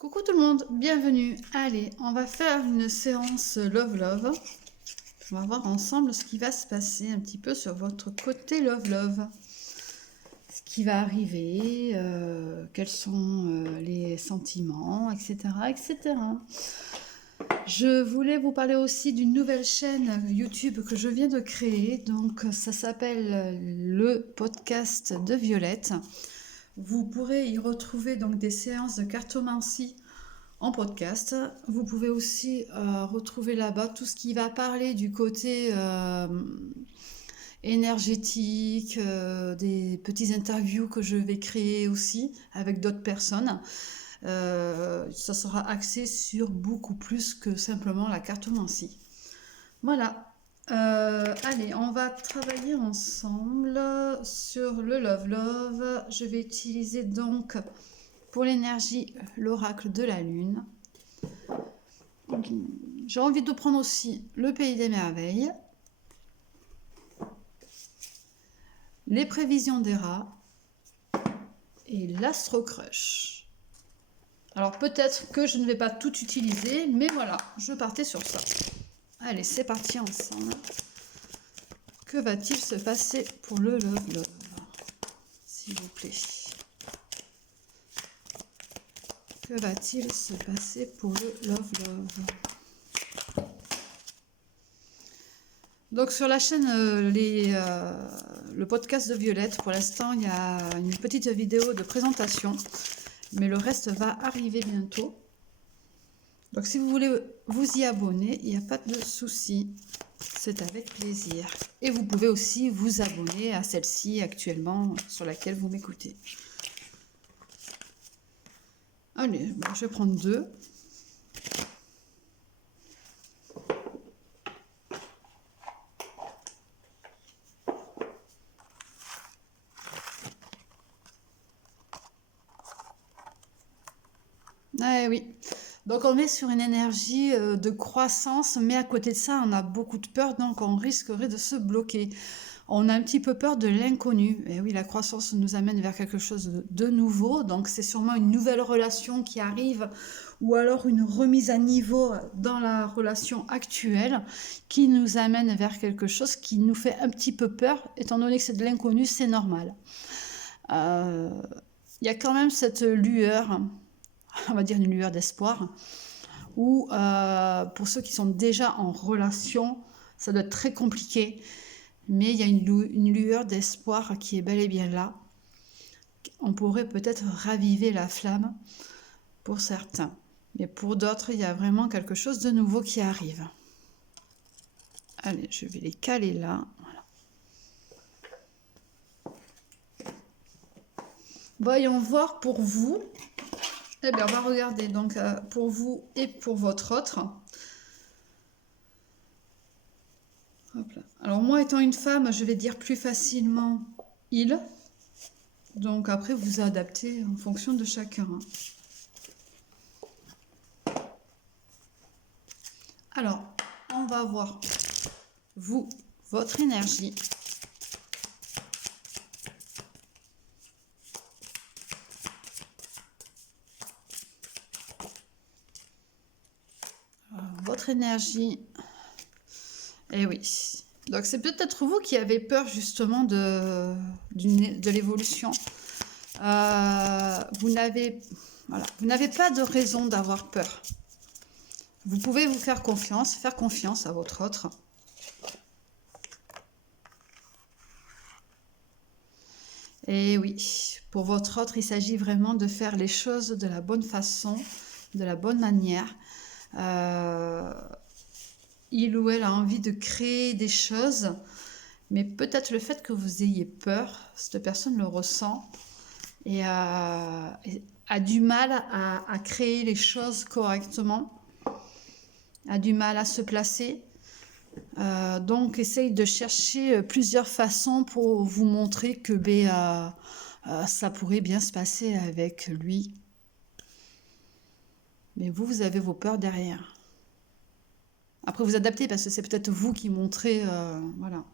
Coucou tout le monde, bienvenue. Allez, on va faire une séance Love Love. On va voir ensemble ce qui va se passer un petit peu sur votre côté Love Love. Ce qui va arriver, quels sont les sentiments, etc., etc. Je voulais vous parler aussi d'une nouvelle chaîne YouTube que je viens de créer. Donc ça s'appelle le podcast de Violette. Vous pourrez y retrouver donc des séances de cartomancie en podcast. Vous pouvez aussi retrouver là-bas tout ce qui va parler du côté énergétique, des petits interviews que je vais créer aussi avec d'autres personnes. Ça sera axé sur beaucoup plus que simplement la cartomancie. Voilà. Allez, on va travailler ensemble sur le Love Love. Je vais utiliser donc pour l'énergie l'oracle de la lune. J'ai envie de prendre aussi le pays des merveilles, les prévisions des rats et l'astro crush. Alors peut-être que je ne vais pas tout utiliser, mais voilà, je partais sur ça. Allez, c'est parti ensemble. Que va-t-il se passer pour le Love Love, s'il vous plaît? Que va-t-il se passer pour le Love Love? Donc sur la chaîne, le podcast de Violette, pour l'instant, il y a une petite vidéo de présentation, mais le reste va arriver bientôt. Donc si vous voulez vous y abonner, il n'y a pas de souci, c'est avec plaisir. Et vous pouvez aussi vous abonner à celle-ci actuellement sur laquelle vous m'écoutez. Allez, bon, je vais prendre 2. Ah oui. Donc on est sur une énergie de croissance, mais à côté de ça, on a beaucoup de peur, donc on risquerait de se bloquer. On a un petit peu peur de l'inconnu. Et oui, la croissance nous amène vers quelque chose de nouveau, donc c'est sûrement une nouvelle relation qui arrive, ou alors une remise à niveau dans la relation actuelle qui nous amène vers quelque chose qui nous fait un petit peu peur, étant donné que c'est de l'inconnu, c'est normal. Il y a quand même cette lueur, on va dire une lueur d'espoir, ou pour ceux qui sont déjà en relation, ça doit être très compliqué, mais il y a une lueur d'espoir qui est bel et bien là. On pourrait peut-être raviver la flamme pour certains, mais pour d'autres, il y a vraiment quelque chose de nouveau qui arrive. Allez, je vais les caler là. Voilà. Voyons voir pour vous. Eh bien, on va regarder donc pour vous et pour votre autre. Hop là. Alors moi, étant une femme, je vais dire plus facilement il. Donc après, vous adaptez en fonction de chacun. Alors, on va voir vous, votre énergie. Votre énergie. Eh oui. Donc c'est peut-être vous qui avez peur justement de l'évolution. Vous n'avez pas de raison d'avoir peur. Vous pouvez vous faire confiance à votre autre. Et oui, pour votre autre, il s'agit vraiment de faire les choses de la bonne façon, de la bonne manière. Il ou elle a envie de créer des choses, mais peut-être le fait que vous ayez peur, cette personne le ressent et a du mal à créer les choses correctement, a du mal à se placer. Donc essaye de chercher plusieurs façons pour vous montrer que ça pourrait bien se passer avec lui. Mais vous avez vos peurs derrière. Après, vous adaptez parce que c'est peut-être vous qui montrez... voilà.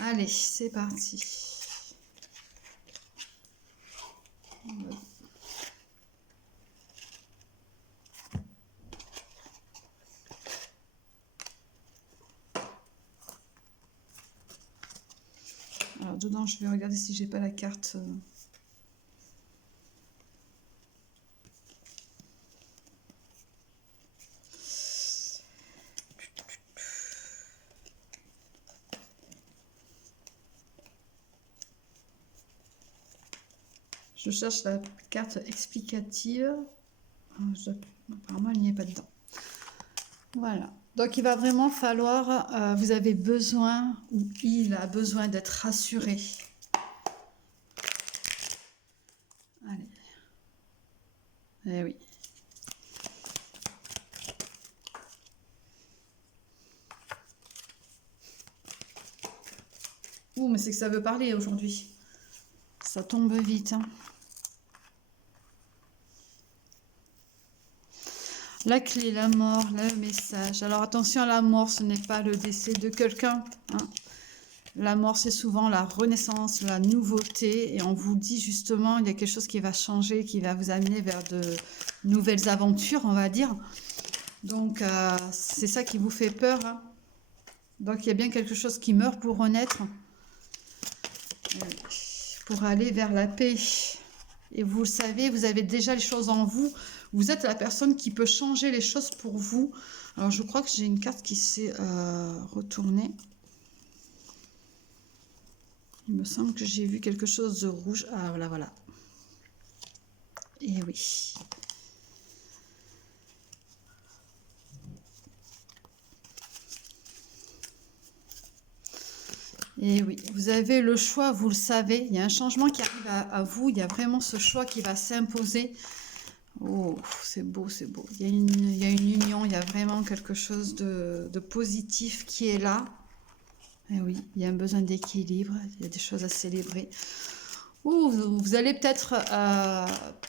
Allez, c'est parti. dedans. Je vais regarder si j'ai pas la carte. Je cherche la carte explicative. Apparemment, elle n'y est pas dedans. Voilà. Donc, il va vraiment falloir, vous avez besoin, ou il a besoin d'être rassuré. Allez. Eh oui. Ouh, mais c'est que ça veut parler aujourd'hui. Ça tombe vite, hein. La clé, la mort, le message. Alors attention à la mort, ce n'est pas le décès de quelqu'un, hein. La mort, c'est souvent la renaissance, la nouveauté. Et on vous dit justement, il y a quelque chose qui va changer, qui va vous amener vers de nouvelles aventures, on va dire. Donc, c'est ça qui vous fait peur, hein. Donc, il y a bien quelque chose qui meurt pour renaître. Pour aller vers la paix. Et vous le savez, vous avez déjà les choses en vous. Vous êtes la personne qui peut changer les choses pour vous. Alors, je crois que j'ai une carte qui s'est retournée. Il me semble que j'ai vu quelque chose de rouge. Ah, voilà, voilà. Et oui. Et oui, vous avez le choix, vous le savez. Il y a un changement qui arrive à vous. Il y a vraiment ce choix qui va s'imposer. Oh, c'est beau, c'est beau. Il y a une union, il y a vraiment quelque chose de positif qui est là. Et oui, il y a un besoin d'équilibre, il y a des choses à célébrer. Ou vous allez peut-être,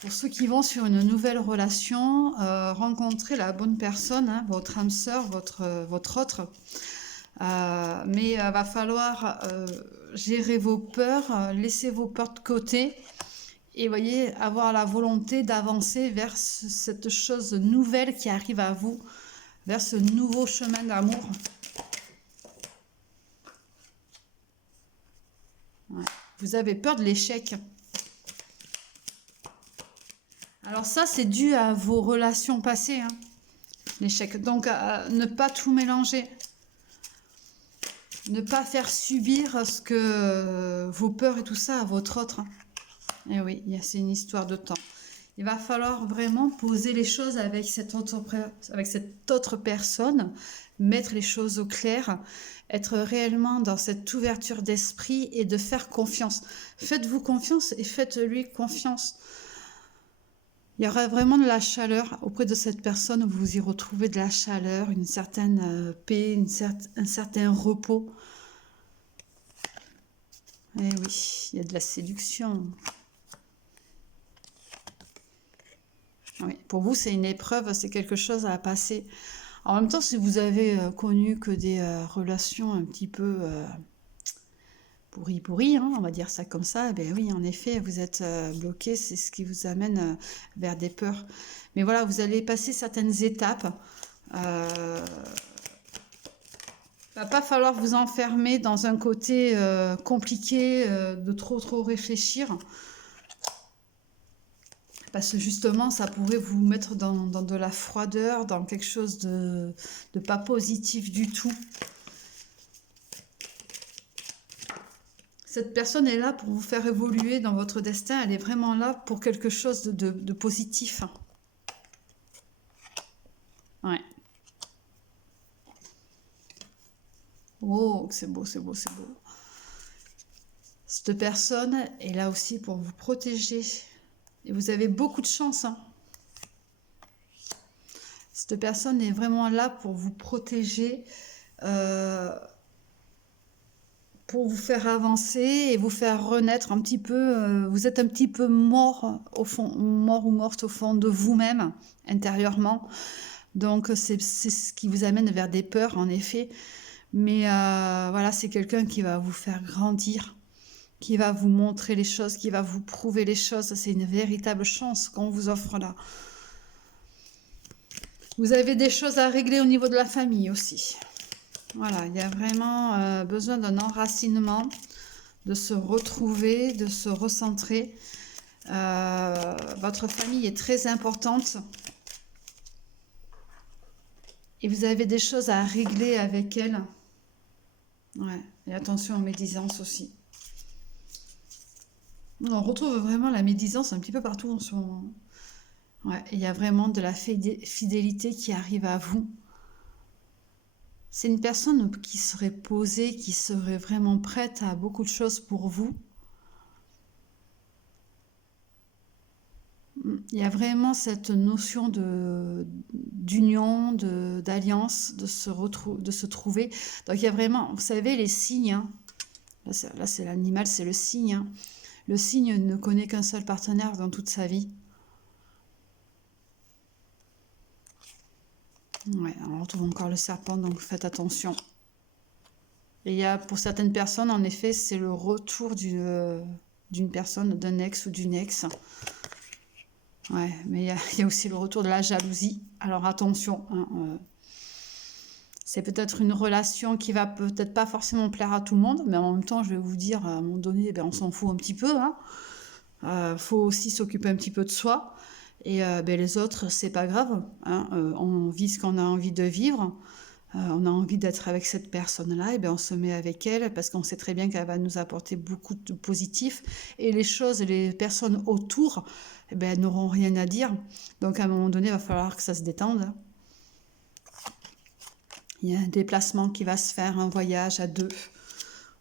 pour ceux qui vont sur une nouvelle relation, rencontrer la bonne personne, hein, votre âme sœur, votre autre. Mais il va falloir gérer vos peurs, laisser vos peurs de côté. Et voyez, avoir la volonté d'avancer vers cette chose nouvelle qui arrive à vous, vers ce nouveau chemin d'amour. Ouais. Vous avez peur de l'échec. Alors ça, c'est dû à vos relations passées, hein, l'échec. Donc, ne pas tout mélanger. Ne pas faire subir ce que vos peurs et tout ça à votre autre. Hein. Et oui, c'est une histoire de temps. Il va falloir vraiment poser les choses avec cette autre personne, mettre les choses au clair, être réellement dans cette ouverture d'esprit et de faire confiance. Faites-vous confiance et faites-lui confiance. Il y aura vraiment de la chaleur auprès de cette personne, vous y retrouvez de la chaleur, une certaine paix, un certain repos. Et oui, il y a de la séduction. Oui, pour vous, c'est une épreuve, c'est quelque chose à passer. En même temps, si vous avez connu que des relations un petit peu pourries, hein, on va dire ça comme ça, ben oui, en effet, vous êtes bloqué, c'est ce qui vous amène vers des peurs. Mais voilà, vous allez passer certaines étapes. Il va pas falloir vous enfermer dans un côté compliqué de trop réfléchir. Parce que justement, ça pourrait vous mettre dans de la froideur, dans quelque chose de pas positif du tout. Cette personne est là pour vous faire évoluer dans votre destin. Elle est vraiment là pour quelque chose de positif. Ouais. Oh, c'est beau, c'est beau, c'est beau. Cette personne est là aussi pour vous protéger. Et vous avez beaucoup de chance. Hein. Cette personne est vraiment là pour vous protéger, pour vous faire avancer et vous faire renaître un petit peu. Vous êtes un petit peu mort au fond, mort ou morte au fond de vous-même, intérieurement. Donc c'est ce qui vous amène vers des peurs, en effet. Mais voilà, c'est quelqu'un qui va vous faire grandir, qui va vous montrer les choses, qui va vous prouver les choses. C'est une véritable chance qu'on vous offre là. Vous avez des choses à régler au niveau de la famille aussi. Voilà, il y a vraiment besoin d'un enracinement, de se retrouver, de se recentrer. Votre famille est très importante. Et vous avez des choses à régler avec elle. Ouais. Et attention aux médisances aussi. On retrouve vraiment la médisance un petit peu partout en ce moment. Ouais, il y a vraiment de la fidélité qui arrive à vous. C'est une personne qui serait posée, qui serait vraiment prête à beaucoup de choses pour vous. Il y a vraiment cette notion d'union, d'alliance, de se trouver. Donc il y a vraiment, vous savez, les signes. Hein. Là, c'est l'animal, c'est le cygne. Hein. Le cygne ne connaît qu'un seul partenaire dans toute sa vie. Ouais, on retrouve encore le serpent, donc faites attention. Et il y a, pour certaines personnes, en effet, c'est le retour d'une personne, d'un ex ou d'une ex. Ouais, mais il y a aussi le retour de la jalousie. Alors attention, hein, c'est peut-être une relation qui va peut-être pas forcément plaire à tout le monde, mais en même temps, je vais vous dire, à un moment donné, ben, on s'en fout un petit peu. Hein. Faut aussi s'occuper un petit peu de soi. Et ben, les autres, c'est pas grave. Hein. On vit ce qu'on a envie de vivre. On a envie d'être avec cette personne-là, et ben on se met avec elle parce qu'on sait très bien qu'elle va nous apporter beaucoup de positifs. Et les choses, les personnes autour, eh ben, n'auront rien à dire. Donc à un moment donné, il va falloir que ça se détende. Il y a un déplacement qui va se faire, un voyage à deux,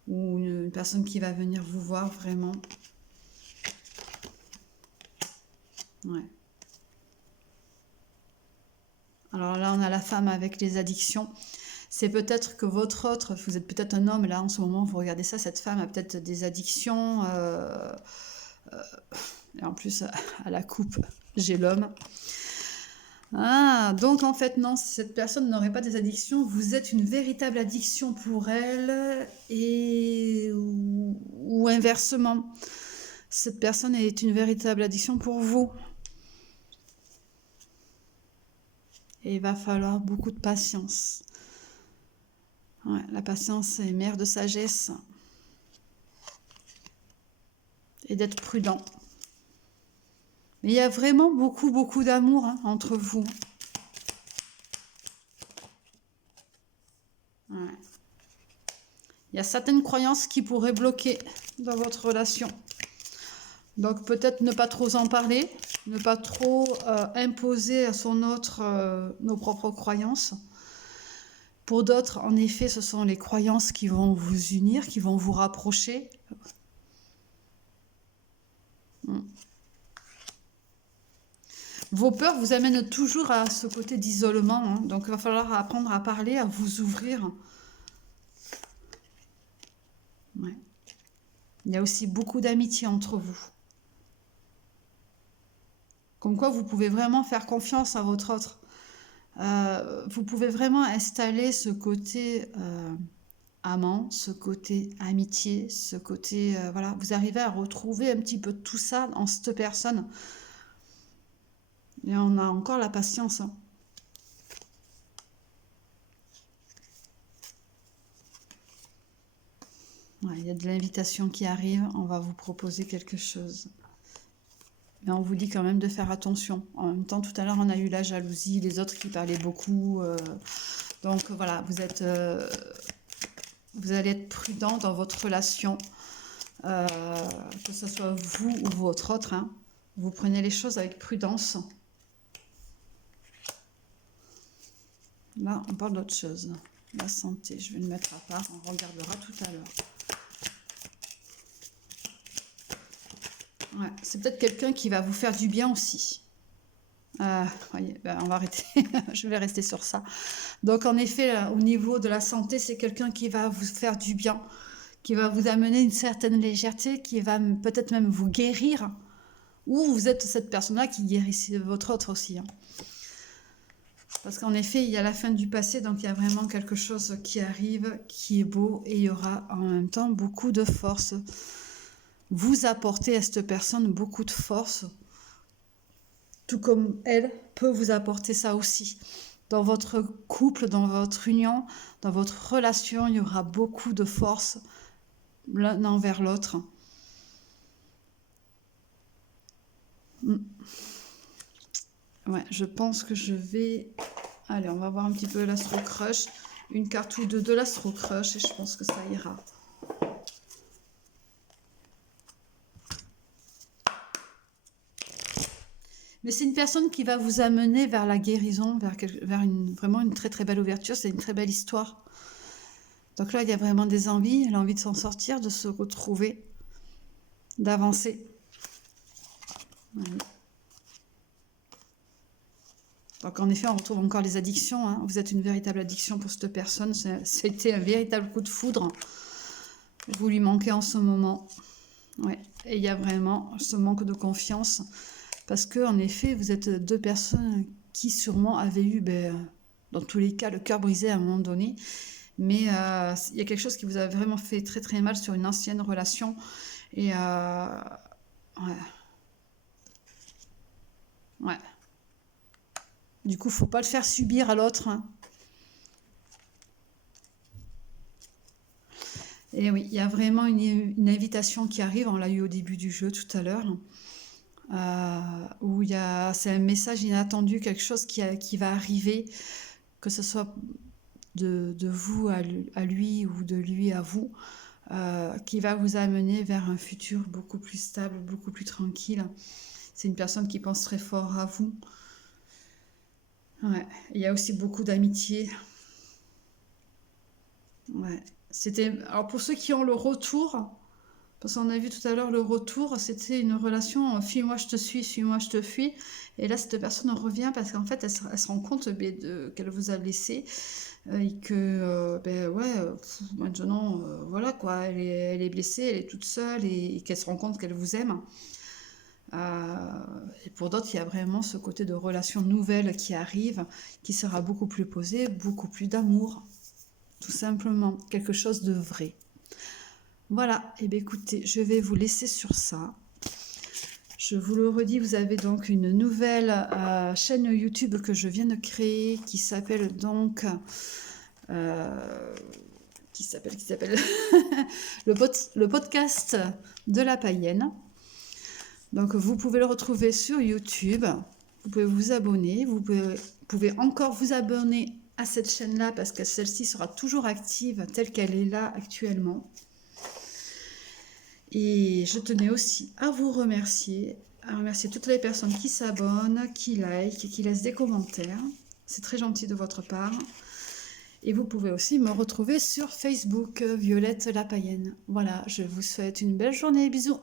ou une personne qui va venir vous voir vraiment. Ouais. Alors là, on a la femme avec les addictions. C'est peut-être que votre autre, vous êtes peut-être un homme, là en ce moment, vous regardez ça, cette femme a peut-être des addictions. Et en plus, à la coupe, j'ai l'homme. Ah, donc en fait, non, cette personne n'aurait pas des addictions. Vous êtes une véritable addiction pour elle, ou inversement. Cette personne est une véritable addiction pour vous. Et il va falloir beaucoup de patience. Ouais, la patience est mère de sagesse. Et d'être prudent. Mais il y a vraiment beaucoup d'amour hein, entre vous. Ouais. Il y a certaines croyances qui pourraient bloquer dans votre relation. Donc peut-être ne pas trop en parler, ne pas trop imposer à son autre nos propres croyances. Pour d'autres, en effet, ce sont les croyances qui vont vous unir, qui vont vous rapprocher. Vos peurs vous amènent toujours à ce côté d'isolement. Hein. Donc il va falloir apprendre à parler, à vous ouvrir. Ouais. Il y a aussi beaucoup d'amitié entre vous. Comme quoi vous pouvez vraiment faire confiance à votre autre. Vous pouvez vraiment installer ce côté amant, ce côté amitié, ce côté... voilà, vous arrivez à retrouver un petit peu tout ça en cette personne. Et on a encore la patience. Hein. Ouais, il y a de l'invitation qui arrive, on va vous proposer quelque chose. Mais on vous dit quand même de faire attention. En même temps, tout à l'heure, on a eu la jalousie, les autres qui parlaient beaucoup. Donc voilà, vous allez être prudent dans votre relation. Que ce soit vous ou votre autre. Hein. Vous prenez les choses avec prudence. Là, on parle d'autre chose. La santé, je vais le mettre à part. On regardera tout à l'heure. Ouais, c'est peut-être quelqu'un qui va vous faire du bien aussi. Voyez, ben on va arrêter. Je vais rester sur ça. Donc, en effet, là, au niveau de la santé, c'est quelqu'un qui va vous faire du bien, qui va vous amener une certaine légèreté, qui va peut-être même vous guérir. Ou vous êtes cette personne-là qui guérit votre autre aussi. Hein. Parce qu'en effet, il y a la fin du passé, donc il y a vraiment quelque chose qui arrive, qui est beau, et il y aura en même temps beaucoup de force. Vous apportez à cette personne beaucoup de force, tout comme elle peut vous apporter ça aussi. Dans votre couple, dans votre union, dans votre relation, il y aura beaucoup de force, l'un envers l'autre. Ouais, je pense que je vais... Allez, on va voir un petit peu l'Astro Crush. Une carte ou deux de l'Astro Crush et je pense que ça ira. Mais c'est une personne qui va vous amener vers la guérison, vers vraiment une très très belle ouverture. C'est une très belle histoire. Donc là, il y a vraiment des envies. Elle a envie de s'en sortir, de se retrouver, d'avancer. Ouais. Donc en effet, on retrouve encore les addictions. Hein. Vous êtes une véritable addiction pour cette personne. C'était un véritable coup de foudre. Vous lui manquez en ce moment. Ouais. Et il y a vraiment ce manque de confiance. Parce que en effet, vous êtes deux personnes qui sûrement avaient eu, dans tous les cas, le cœur brisé à un moment donné. Mais il y a quelque chose qui vous a vraiment fait très très mal sur une ancienne relation. Et ouais. Ouais. Du coup, faut pas le faire subir à l'autre. Hein. Et oui, il y a vraiment une invitation qui arrive. On l'a eu au début du jeu tout à l'heure. Où c'est un message inattendu, quelque chose qui va arriver, que ce soit de vous à lui ou de lui à vous, qui va vous amener vers un futur beaucoup plus stable, beaucoup plus tranquille. C'est une personne qui pense très fort à vous. Ouais. Il y a aussi beaucoup d'amitié. Ouais. Alors pour ceux qui ont le retour, parce qu'on a vu tout à l'heure le retour, c'était une relation fuis-moi je te suis, suis-moi je te fuis. Et là cette personne revient parce qu'en fait elle se rend compte qu'elle vous a laissé et que maintenant voilà quoi, elle est blessée, elle est toute seule et qu'elle se rend compte qu'elle vous aime. Et pour d'autres, il y a vraiment ce côté de relation nouvelle qui arrive, qui sera beaucoup plus posé, beaucoup plus d'amour, tout simplement, quelque chose de vrai. Voilà, et bien écoutez, je vais vous laisser sur ça. Je vous le redis, vous avez donc une nouvelle chaîne YouTube que je viens de créer qui s'appelle donc... qui s'appelle le podcast de la païenne. Donc vous pouvez le retrouver sur YouTube, vous pouvez vous abonner, vous pouvez encore vous abonner à cette chaîne-là parce que celle-ci sera toujours active telle qu'elle est là actuellement. Et je tenais aussi à vous remercier, toutes les personnes qui s'abonnent, qui like, qui laissent des commentaires. C'est très gentil de votre part. Et vous pouvez aussi me retrouver sur Facebook, Violette la Païenne. Voilà, je vous souhaite une belle journée, bisous.